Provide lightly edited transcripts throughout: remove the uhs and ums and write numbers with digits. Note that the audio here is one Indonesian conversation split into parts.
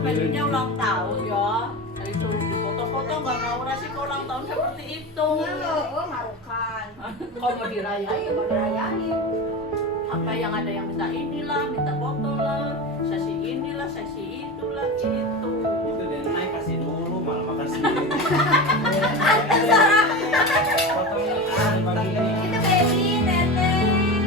Pengennya ulang tahun ya, dari suruh foto-foto nggak mau ngasih ke ulang tahun seperti itu. Oh, marukan. Kalau mau dirayain, Ayo, mau dirayain. apa yang ada yang minta inilah, minta foto lah, sesi inilah, sesi itulah, gitu. Itu dia naik kasih dulu malah makan sendiri. Itu baby, nenek.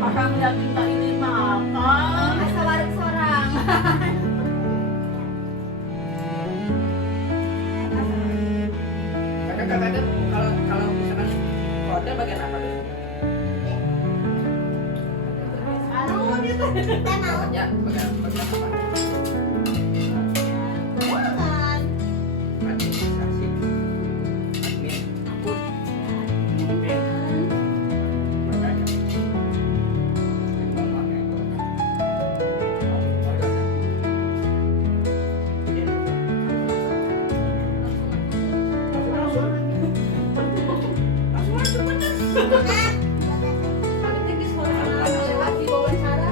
Orang yang minta ini makan. Masa warung sorang. Kadang-kadang kalau misalkan hotel bagian apa tuh? Mau gitu. Kita mau. Ya, bagian apa? Jangan. Administrasi. Admin. Akun. Makanya. Paling tinggi suara lewat di wawancara.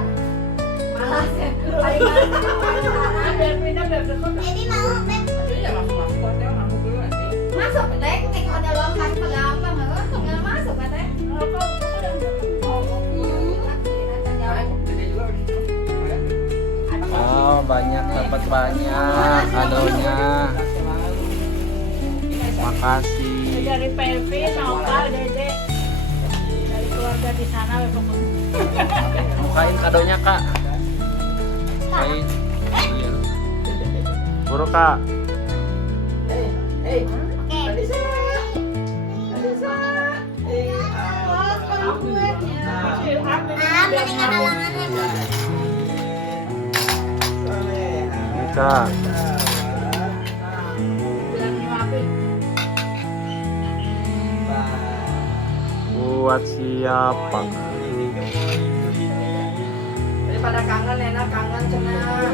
Malas ya. Paling malas di wawancara. Biar pindah biar deket. Jadi mau, Beb. Jadi ya langsung masuk hotel, masuk dulu nanti. Masuk, Teh. Nih hotel doang kan gampang, tinggal masuk, Teh. Gede juga di situ. banyak, dapat banyak kadonya. Makasih. Dari Pevi, Nopal, Dede, dari keluarga di sana. Bukain kadonya kak. Bukain. Iya. Buru kak. Ini kak. Buat siapa? Daripada kangen enak kangen cenah.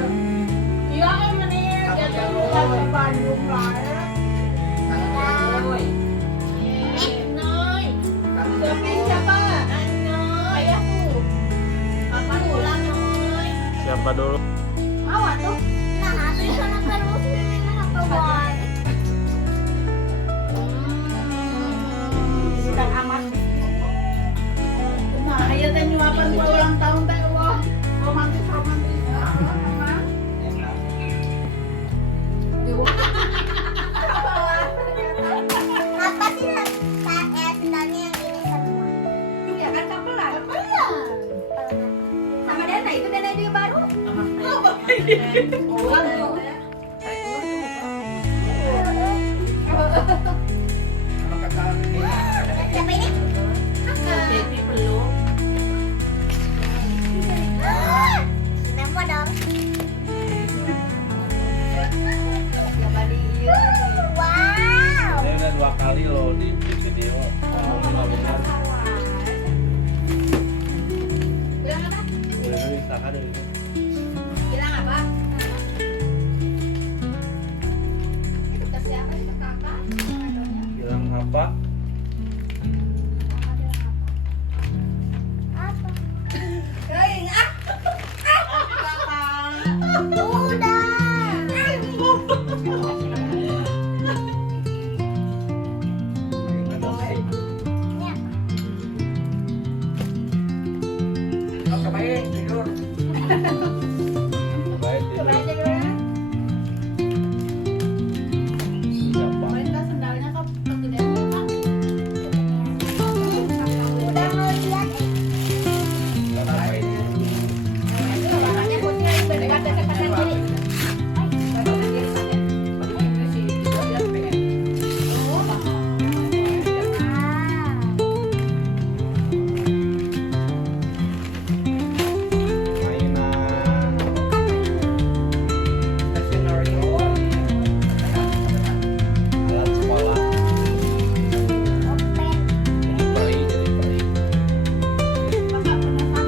Iya, menit jadi luar ke Bandung lah. Kangen Noy. Noy, Kangen tapi Noy. siapa? Noy, ayahku. Kapan pulang Noy? Siapa dulu? Mau tuh? Nah, di sana terus apa buat? Sudah aman. Nah, ayo teh nyuapan gua ulang tahun teh Allah. Romantis. Apa sih sendalnya yang ini semua? Iya kan kapelan. Sama Dana itu Dana juga baru. Sama kakak. Siapa ini? Baby belum. Nemo dong. Wow. Ini udah 2 kali loh di video. Alhamdulillah benar. Bilang apa? Udah misalkan ini. Bilang apa? Itu ke siapa? Itu kakak. Bilang apa? Apa? Kering ah. Udah. Ini apa? Cobain tidur. Baik Coba tidur. aja dulu ya. Siapa? Minta sendalnya kok kegedean ya, Pak? Udah ngeliat Ngapain? Makanya kucing berdekat dekat kanan kiri. Mainan. Alat sekolah. Jadi peri, jadi peri. Mas, mas.